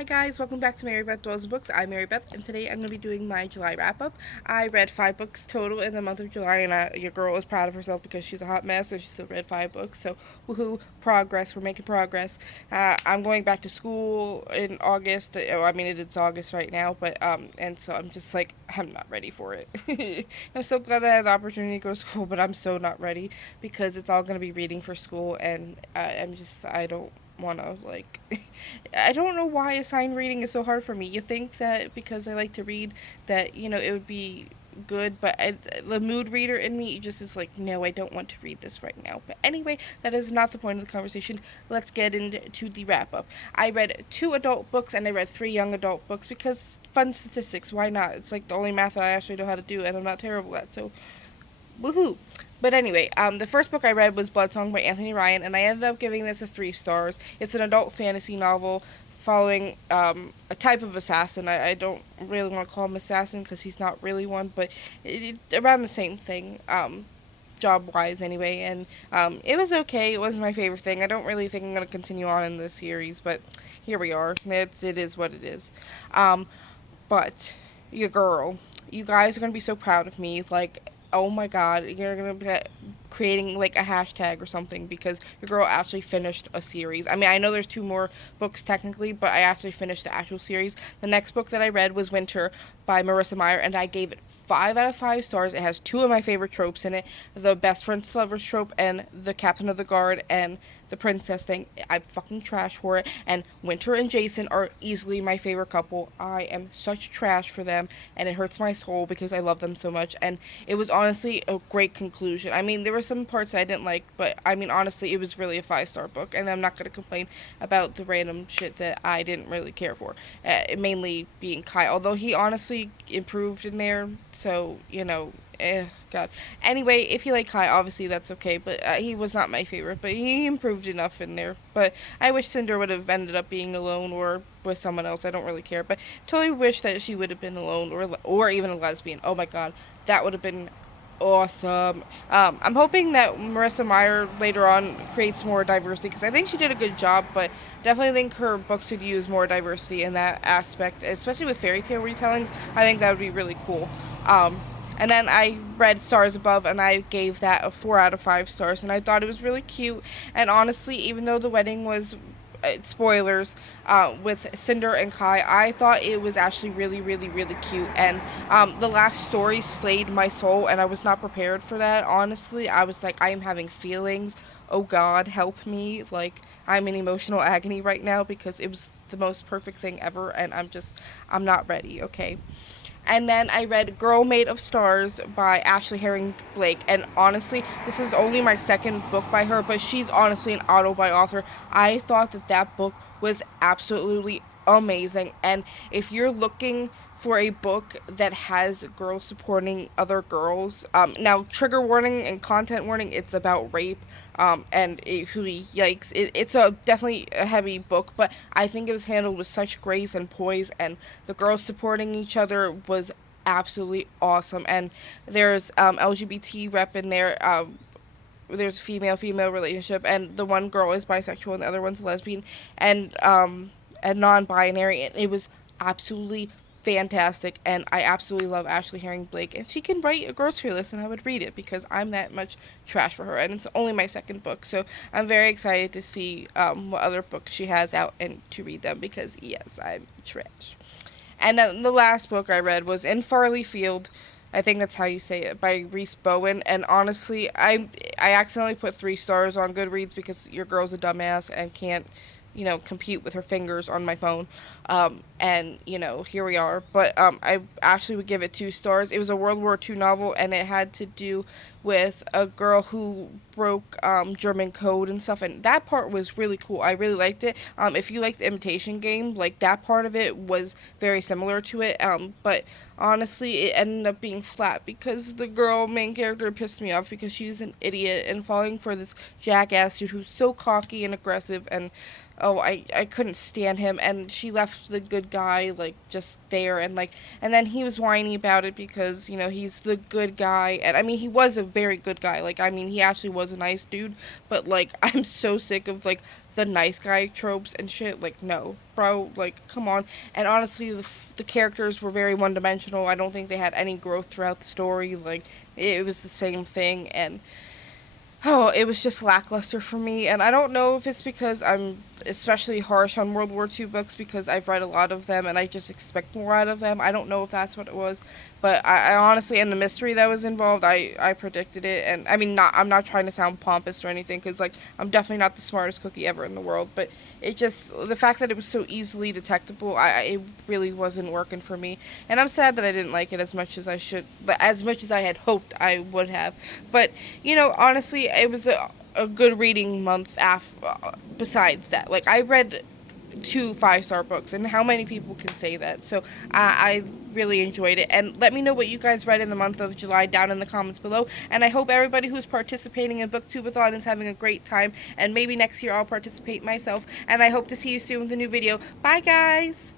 Hi guys, welcome back to Mary Beth Dwells Books. I'm Mary Beth, and today I'm going to be doing my July wrap-up. I read 5 books total in the month of July, and your girl is proud of herself because she's a hot mess, so she still read 5 books, so woohoo, progress, we're making progress. I'm going back to school in August. I mean, it's August right now, but, and so I'm just like, I'm not ready for it. I'm so glad that I have the opportunity to go to school, but I'm so not ready because it's all going to be reading for school, and I don't want to, like, I don't know why assigned reading is so hard for me. You think that because I like to read that, it would be good, but the mood reader in me just is like, no, I don't want to read this right now. But anyway, that is not the point of the conversation. Let's get into the wrap up. I read 2 adult books and I read 3 young adult books because fun statistics, why not? It's like the only math that I actually know how to do and I'm not terrible at, so woohoo. But anyway, the first book I read was Bloodsong by Anthony Ryan, and I ended up giving this a 3 stars. It's an adult fantasy novel following a type of assassin. I don't really want to call him assassin because he's not really one, but around the same thing, job-wise anyway. And it was okay. It wasn't my favorite thing. I don't really think I'm going to continue on in the series, but here we are. It is what it is. Um, but your girl, you guys are going to be so proud of me. Like, oh my god, you're gonna be creating like a hashtag or something because your girl actually finished a series. I mean, I know there's 2 more books technically, but I actually finished the actual series. The next book that I read was Winter by Marissa Meyer, and I gave it 5 out of 5 stars. It has 2 of my favorite tropes in it, the best friends to lovers trope and the captain of the guard and the princess thing. I'm fucking trash for it. And Winter and Jason are easily my favorite couple. I am such trash for them, and it hurts my soul because I love them so much. And it was honestly a great conclusion. I mean, there were some parts I didn't like, but I mean, honestly, it was really a 5-star book, and I'm not going to complain about the random shit that I didn't really care for. Mainly being Kai, although he honestly improved in there, so, God. Anyway, if you like Kai, obviously that's okay, but he was not my favorite, but he improved enough in there. But I wish Cinder would have ended up being alone or with someone else. I don't really care, but totally wish that she would have been alone or even a lesbian. Oh my god, that would have been awesome. I'm hoping that Marissa Meyer later on creates more diversity because I think she did a good job, but definitely think her books could use more diversity in that aspect, especially with fairy tale retellings. I think that would be really cool. Um, and then I read Stars Above and I gave that a 4 out of 5 stars, and I thought it was really cute. And honestly, even though the wedding was spoilers with Cinder and Kai, I thought it was actually really, really, really cute. And the last story slayed my soul, and I was not prepared for that. Honestly, I was like, I am having feelings. Oh God, help me! Like, I'm in emotional agony right now because it was the most perfect thing ever, and I'm not ready. Okay. And then I read Girl Made of Stars by Ashley Herring Blake. And honestly, this is only my second book by her, but she's honestly an auto-buy author. I thought that book was absolutely amazing. And if you're looking for a book that has girls supporting other girls, now trigger warning and content warning, it's about rape. And yikes, it's a definitely a heavy book, but I think it was handled with such grace and poise, and the girls supporting each other was absolutely awesome. And there's LGBT rep in there. There's female relationship, and the one girl is bisexual and the other one's lesbian, and non-binary. And it was absolutely fantastic, and I absolutely love Ashley Herring Blake, and she can write a grocery list, and I would read it because I'm that much trash for her, and it's only my second book, so I'm very excited to see what other books she has out and to read them because yes, I'm trash. And then the last book I read was In Farley Field. I think that's how you say it, by Reese Bowen. And honestly, I accidentally put 3 stars on Goodreads because your girl's a dumbass and can't, compute with her fingers on my phone. And here we are. But I actually would give it 2 stars. It was a World War II novel, and it had to do with a girl who broke German code and stuff, and that part was really cool. I really liked it. If you like the Imitation Game, like that part of it was very similar to it. But honestly, it ended up being flat because the girl main character pissed me off because she's an idiot and falling for this jackass dude who's so cocky and aggressive, and oh, I couldn't stand him, and she left the good guy like just there, and then he was whiny about it because he's the good guy, and I mean, he was a very good guy. Like, I mean, he actually was a nice dude, but like I'm so sick of like the nice guy tropes and shit. Like, no, bro, like, come on. And honestly, the characters were very one dimensional. I don't think they had any growth throughout the story. Like, it was the same thing, and oh, it was just lackluster for me. And I don't know if it's because I'm especially harsh on World War II books because I've read a lot of them and I just expect more out of them. I don't know if that's what it was, but I honestly, and the mystery that was involved, I predicted it. And I mean, I'm not trying to sound pompous or anything because, like, I'm definitely not the smartest cookie ever in the world, but it just, the fact that it was so easily detectable, it really wasn't working for me. And I'm sad that I didn't like it as much as I should, as much as I had hoped I would have. But honestly, it was a good reading month. Besides that, like, I read two 5-star books, and how many people can say that? So I really enjoyed it. And let me know what you guys read in the month of July down in the comments below. And I hope everybody who's participating in Booktubeathon is having a great time. And maybe next year I'll participate myself. And I hope to see you soon with a new video. Bye, guys!